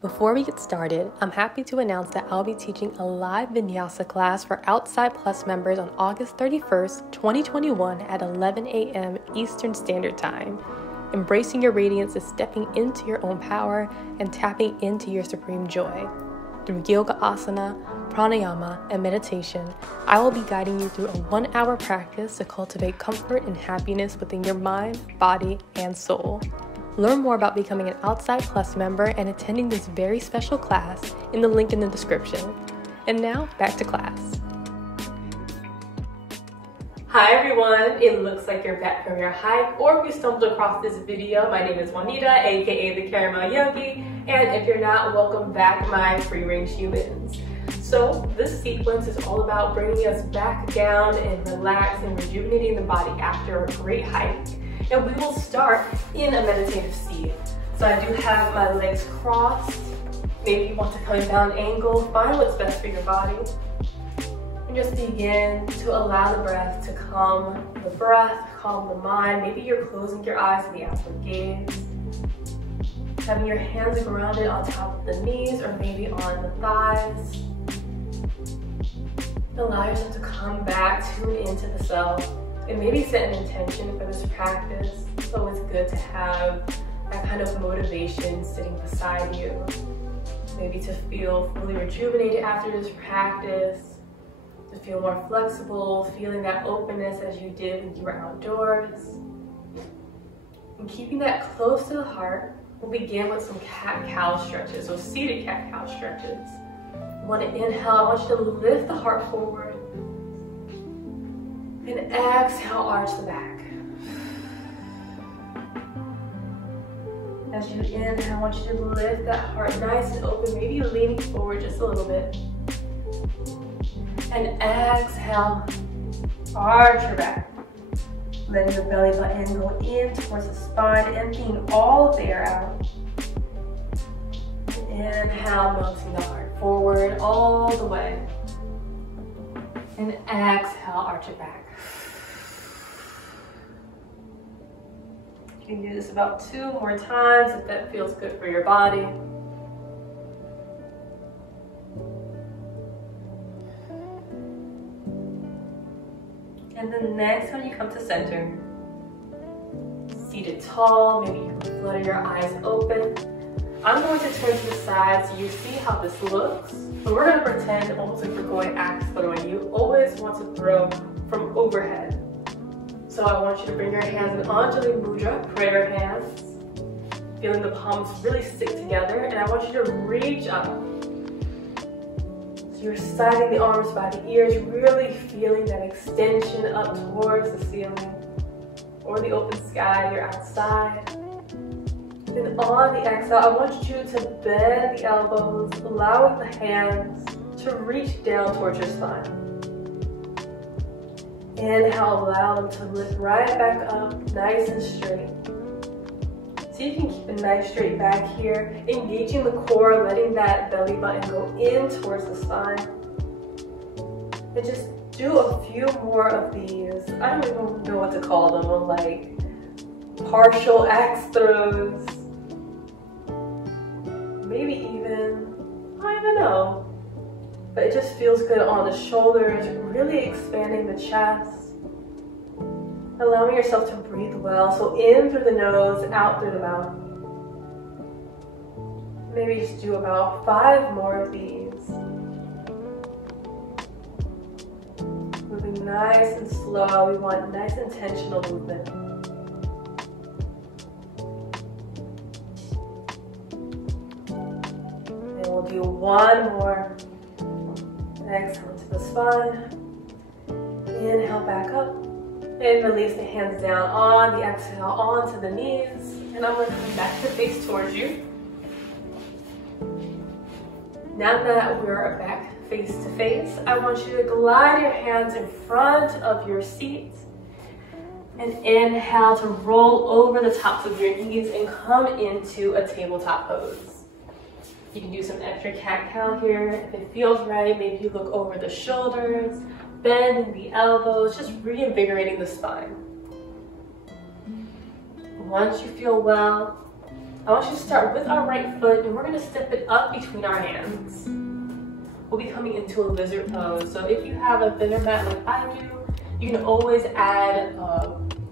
Before we get started, I'm happy to announce that I'll be teaching a live vinyasa class for Outside Plus members on August 31st, 2021 at 11 a.m. Eastern Standard Time. Embracing your radiance is stepping into your own power and tapping into your supreme joy. Through yoga asana, pranayama, and meditation, I will be guiding you through a 1-hour practice to cultivate comfort and happiness within your mind, body, and soul. Learn more about becoming an Outside Plus member and attending this very special class in the link in the description. And now, back to class. Hi everyone, it looks like you're back from your hike, or if you stumbled across this video, my name is Juanita, aka the Caramel Yogi, and if you're not, welcome back my free-range humans. So this sequence is all about bringing us back down and relax and rejuvenating the body after a great hike. And we will start in a meditative seat. So I do have my legs crossed. Maybe you want to come in down angle. Find what's best for your body. And just begin to allow the breath to calm the breath, calm the mind. Maybe you're closing your eyes to the outward gaze. Having your hands grounded on top of the knees or maybe on the thighs. Allow yourself to come back, tune into the self. And maybe set an intention for this practice. It's always good to have that kind of motivation sitting beside you. Maybe to feel fully rejuvenated after this practice, to feel more flexible, feeling that openness as you did when you were outdoors. And keeping that close to the heart, we'll begin with some cat-cow stretches, so seated cat-cow stretches. You want to inhale, I want you to lift the heart forward. And exhale, arch the back. As you inhale, I want you to lift that heart nice and open, maybe leaning forward just a little bit. And exhale, arch your back. Letting your belly button go in towards the spine, emptying all of the air out. Inhale, melting the heart forward all the way. And exhale, arch it back. You can do this about 2 more times if that feels good for your body. And then next, when you come to center, seated tall, maybe you can flutter your eyes open. I'm going to turn to the side so you see how this looks. So we're going to pretend almost like we're going axe throwing. You always want to throw from overhead. So I want you to bring your hands in Anjali Mudra, prayer hands, feeling the palms really stick together, and I want you to reach up. So you're sliding the arms by the ears, really feeling that extension up towards the ceiling or the open sky, you're outside. And on the exhale, I want you to bend the elbows, allowing the hands to reach down towards your spine. Inhale, allow them to lift right back up, nice and straight. So you can keep a nice straight back here, engaging the core, letting that belly button go in towards the spine. And just do a few more of these. I don't even know what to call them, like partial axe throws. Maybe even, I don't even know. But it just feels good on the shoulders, really expanding the chest. Allowing yourself to breathe well. So in through the nose, out through the mouth. Maybe just do about 5 more of these. Moving nice and slow. We want nice intentional movement. And we'll do 1 more. Exhale to the spine. Inhale back up. And release the hands down on the exhale onto the knees. And I'm going to come back to face towards you. Now that we're back face to face, I want you to glide your hands in front of your seat. And inhale to roll over the tops of your knees and come into a tabletop pose. You can do some extra cat-cow here. If it feels right, maybe you look over the shoulders, bending the elbows, just reinvigorating the spine. Once you feel well, I want you to start with our right foot, and we're going to step it up between our hands. We'll be coming into a lizard pose. So if you have a thinner mat like I do, you can always add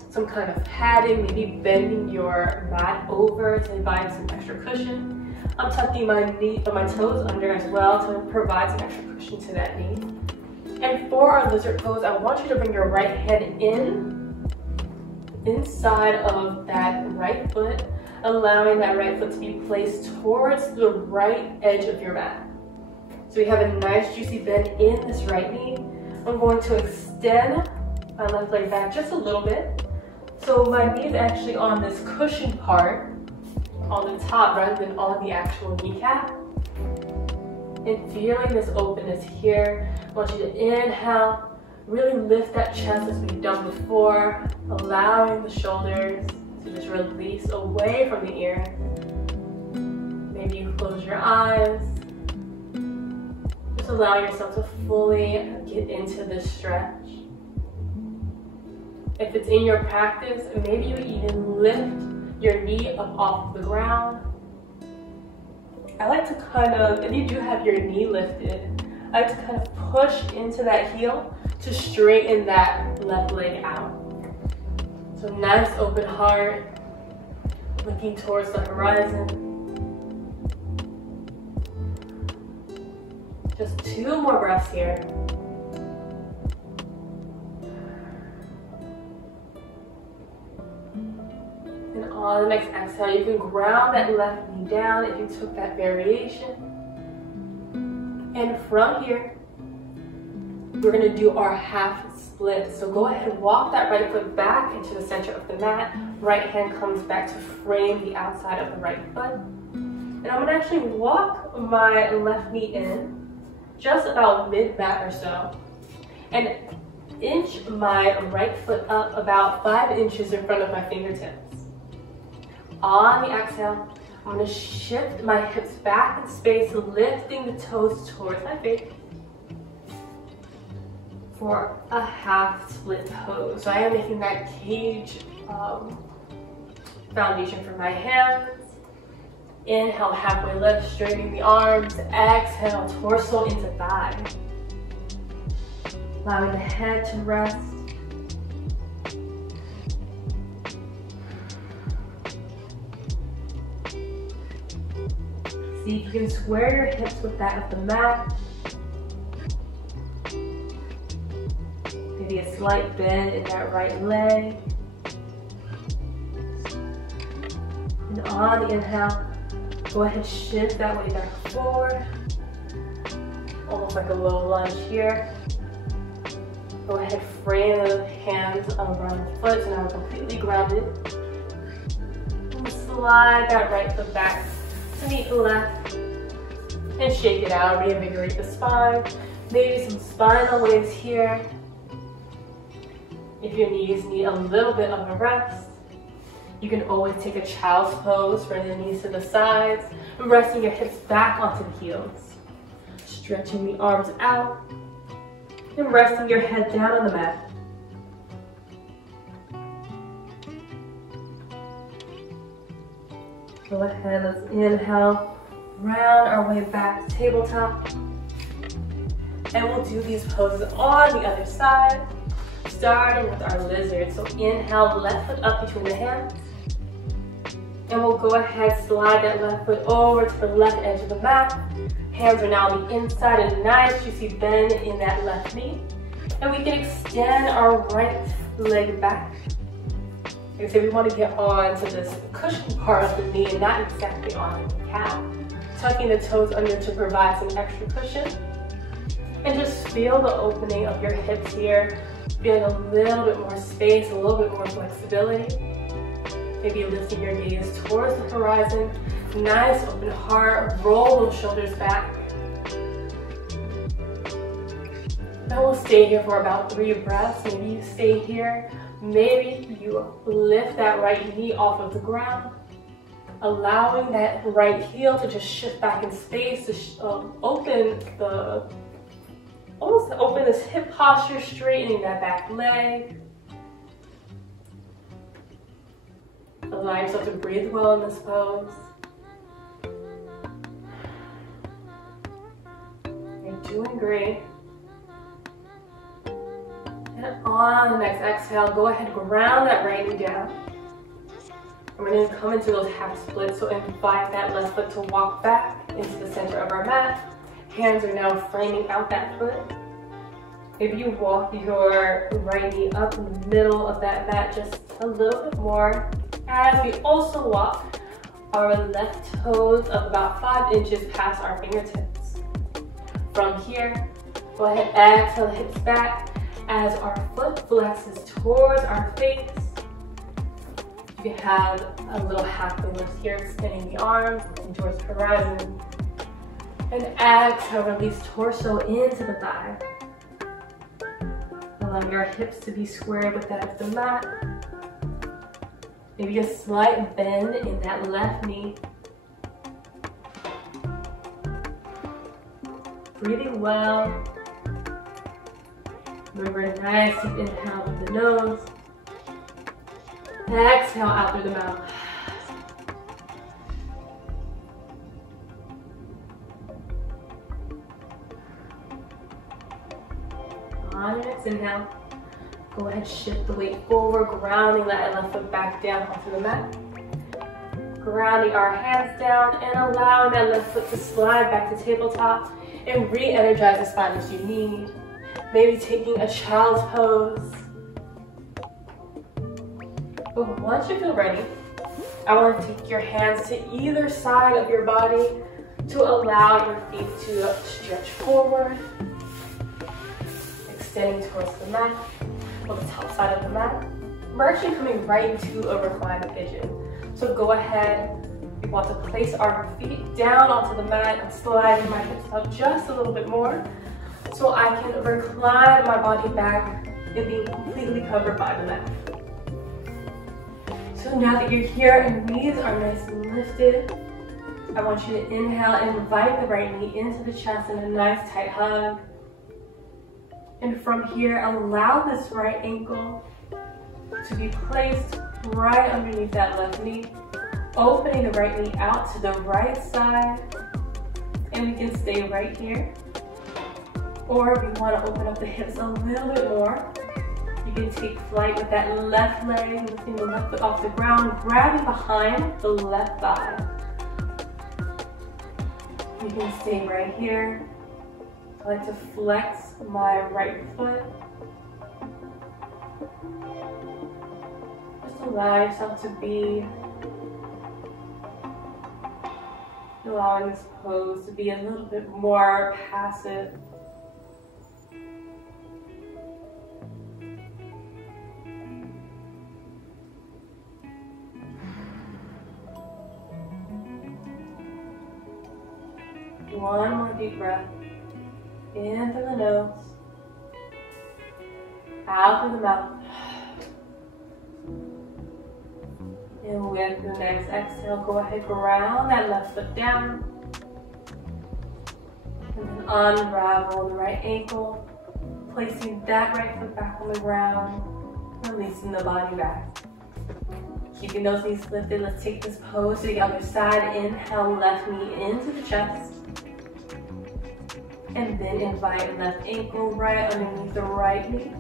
some kind of padding, maybe bending your mat over to provide some extra cushion. I'm tucking my toes under as well to provide some extra cushion to that knee. And for our lizard pose, I want you to bring your right hand inside of that right foot, allowing that right foot to be placed towards the right edge of your mat. So we have a nice juicy bend in this right knee. I'm going to extend my left leg back just a little bit. So my knee is actually on this cushion part on the top rather than on the actual kneecap. And feeling this openness here, I want you to inhale, really lift that chest as we've done before, allowing the shoulders to just release away from the ear. Maybe you close your eyes. Just allow yourself to fully get into this stretch. If it's in your practice, maybe you even lift your knee up off the ground. I like to kind of, if you do have your knee lifted, I like to kind of push into that heel to straighten that left leg out. So nice open heart, looking towards the horizon. Just 2 more breaths here. And on the next exhale, you can ground that left knee down if you took that variation. And from here, we're going to do our half split. So go ahead and walk that right foot back into the center of the mat. Right hand comes back to frame the outside of the right foot. And I'm going to actually walk my left knee in just about mid-mat or so. And inch my right foot up about 5 inches in front of my fingertips. On the exhale, I'm going to shift my hips back in space, lifting the toes towards my face for a half split pose. So I am making that cage foundation for my hands. Inhale, halfway lift, straightening the arms. Exhale, torso into thigh. Allowing the head to rest. See if you can square your hips with that of the mat. Maybe a slight bend in that right leg. And on the inhale, go ahead and shift that way back forward. Almost like a low lunge here. Go ahead, frame the hands around the foot so now we're completely grounded. And slide that right foot back to meet the left. And shake it out, reinvigorate the spine. Maybe some spinal waves here. If your knees need a little bit of a rest, you can always take a child's pose, bring the knees to the sides, resting your hips back onto the heels. Stretching the arms out, and resting your head down on the mat. Go ahead, let's inhale, round our way back to tabletop. And we'll do these poses on the other side, starting with our lizard. So inhale, left foot up between the hands. And we'll go ahead, slide that left foot over to the left edge of the mat. Hands are now on the inside, a nice juicy bend in that left knee. And we can extend our right leg back. Like I said, we want to get on to this cushion part of the knee and not exactly on the calf. Tucking the toes under to provide some extra cushion. And just feel the opening of your hips here. Feeling a little bit more space, a little bit more flexibility. Maybe lifting your gaze towards the horizon. Nice open heart, roll those shoulders back. And we'll stay here for about 3 breaths. Maybe you stay here. Maybe you lift that right knee off of the ground, allowing that right heel to just shift back in space to open almost open this hip posture, straightening that back leg. Allow yourself to breathe well in this pose. You're doing great. And on the next exhale, go ahead, ground that right knee down. We're going to come into those half splits, so invite that left foot to walk back into the center of our mat. Hands are now framing out that foot. Maybe you walk your right knee up in the middle of that mat just a little bit more. As we also walk our left toes up about 5 inches past our fingertips. From here, go ahead, exhale, hips back as our foot flexes towards our face. You can have a little halfway lift here, extending the arms towards the horizon. And exhale, release torso into the thigh. Allow your hips to be square with that of the mat. Maybe a slight bend in that left knee. Breathing well. Remember, a nice deep inhale through the nose. Exhale out through the mouth. On your next inhale, go ahead, shift the weight forward, grounding that left foot back down onto the mat. Grounding our hands down and allowing that left foot to slide back to tabletop and re-energize the spine as you need. Maybe taking a child's pose. But once you feel ready, I want to take your hands to either side of your body to allow your feet to stretch forward, extending towards the mat, or the top side of the mat. We're actually coming right into a reclined pigeon. So go ahead, we want to place our feet down onto the mat and slide my hips up just a little bit more so I can recline my body back and being completely covered by the mat. So now that you're here and knees are nice and lifted, I want you to inhale and invite the right knee into the chest in a nice tight hug. And from here, allow this right ankle to be placed right underneath that left knee, opening the right knee out to the right side. And we can stay right here. Or if you want to open up the hips a little bit more, you can take flight with that left leg, lifting the left foot off the ground, grabbing behind the left thigh. You can stay right here. I like to flex my right foot. Just allow yourself to be, allowing this pose to be a little bit more passive. One more deep breath. In through the nose, out through the mouth. And with the next exhale, go ahead, ground that left foot down. And then unravel the right ankle, placing that right foot back on the ground, releasing the body back. Keeping those knees lifted, let's take this pose to the other side. Inhale, left knee into the chest. And then invite left ankle right underneath the right knee.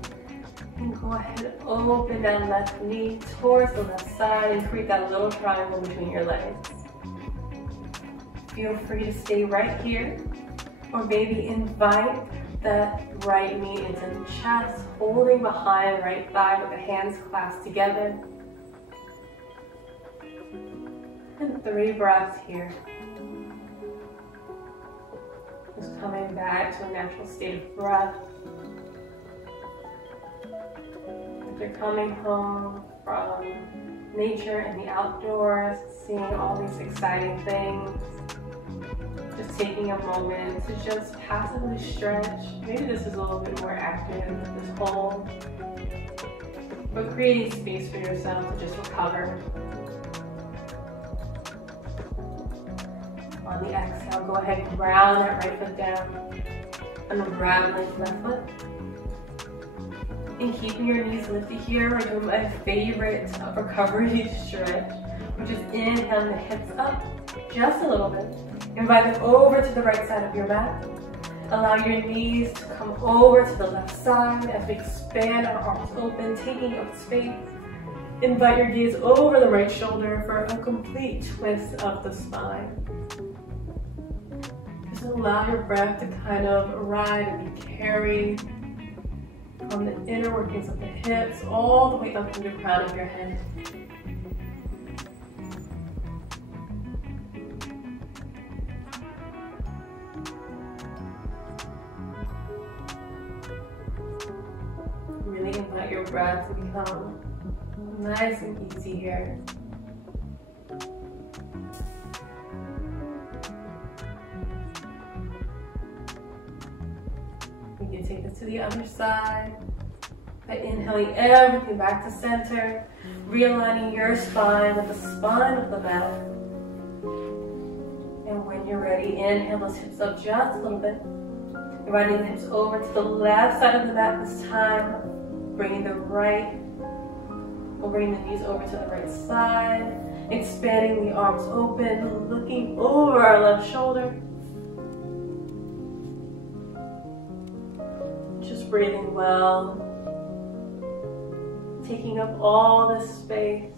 And go ahead, open that left knee towards the left side and create that little triangle between your legs. Feel free to stay right here, or maybe invite that right knee into the chest, holding behind the right thigh with the hands clasped together. And 3 breaths here. Just coming back to a natural state of breath. If you're coming home from nature and the outdoors, seeing all these exciting things, just taking a moment to just passively stretch. Maybe this is a little bit more active, this hold, but creating space for yourself to just recover. On the exhale, go ahead and ground that right foot down. unraveling the left foot. And keeping your knees lifted here, we're doing my favorite recovery stretch, which is inhaling the hips up just a little bit. Invite them over to the right side of your mat. Allow your knees to come over to the left side as we expand our arms open, taking up space. Invite your gaze over the right shoulder for a complete twist of the spine. Just allow your breath to kind of ride and be carried from the inner workings of the hips all the way up to the crown of your head. Really invite your breath to become nice and easy here. We can take this to the other side by inhaling everything back to center, realigning your spine with the spine of the mat. And when you're ready, inhale those hips up just a little bit. Inviting the hips over to the left side of the mat this time, bringing the knees over to the right side, expanding the arms open, looking over our left shoulder. Just breathing well, taking up all this space.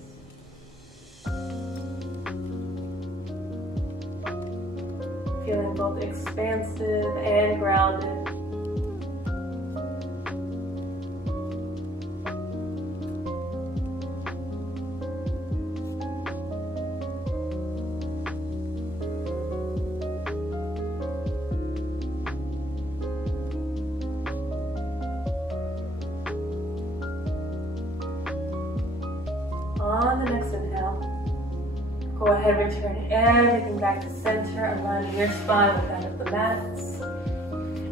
Feeling both expansive and grounded. On the next inhale, go ahead, return everything back to center, aligning your spine with that of the mats.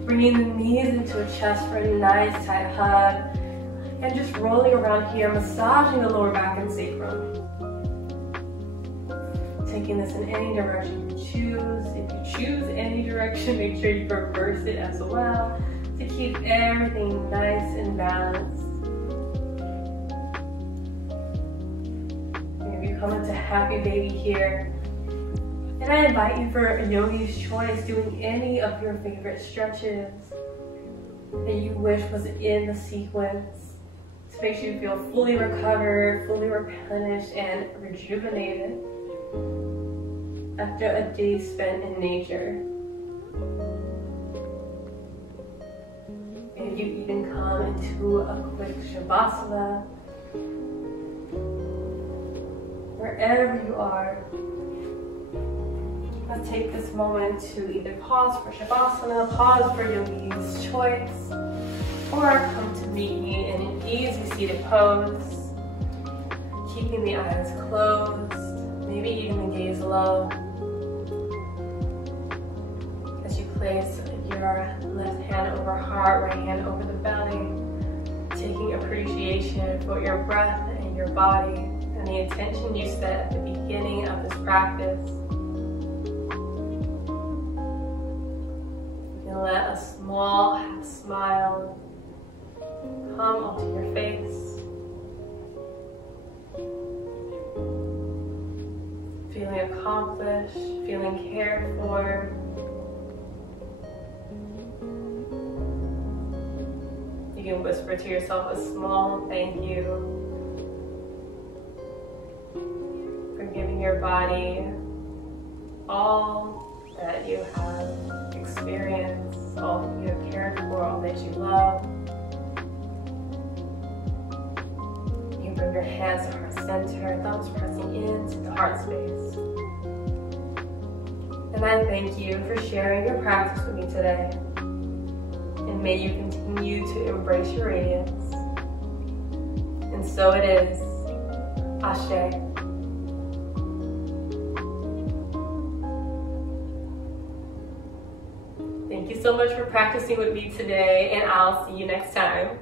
Bringing the knees into a chest for a nice tight hug. And just rolling around here, massaging the lower back and sacrum. Taking this in any direction you choose. If you choose any direction, make sure you reverse it as well to keep everything nice and balanced. Come into happy baby here. And I invite you for a yogi's choice, doing any of your favorite stretches that you wish was in the sequence to make sure you feel fully recovered, fully replenished, and rejuvenated after a day spent in nature. Maybe you even come into a quick shavasana. Wherever you are, let's take this moment to either pause for Shavasana, pause for Yogi's choice, or come to meet me in an easy seated pose, keeping the eyes closed, maybe even the gaze low, as you place your left hand over heart, right hand over the belly, taking appreciation for your breath and your body, and the intention you set at the beginning of this practice. You can let a small half smile come onto your face. Feeling accomplished, feeling cared for. You can whisper to yourself a small thank you. Giving your body all that you have experienced, all that you have cared for, all that you love. You bring your hands to heart center, thumbs pressing into the heart space. And I thank you for sharing your practice with me today. And may you continue to embrace your radiance. And so it is. Ashe. Thank you so much for practicing with me today, and I'll see you next time.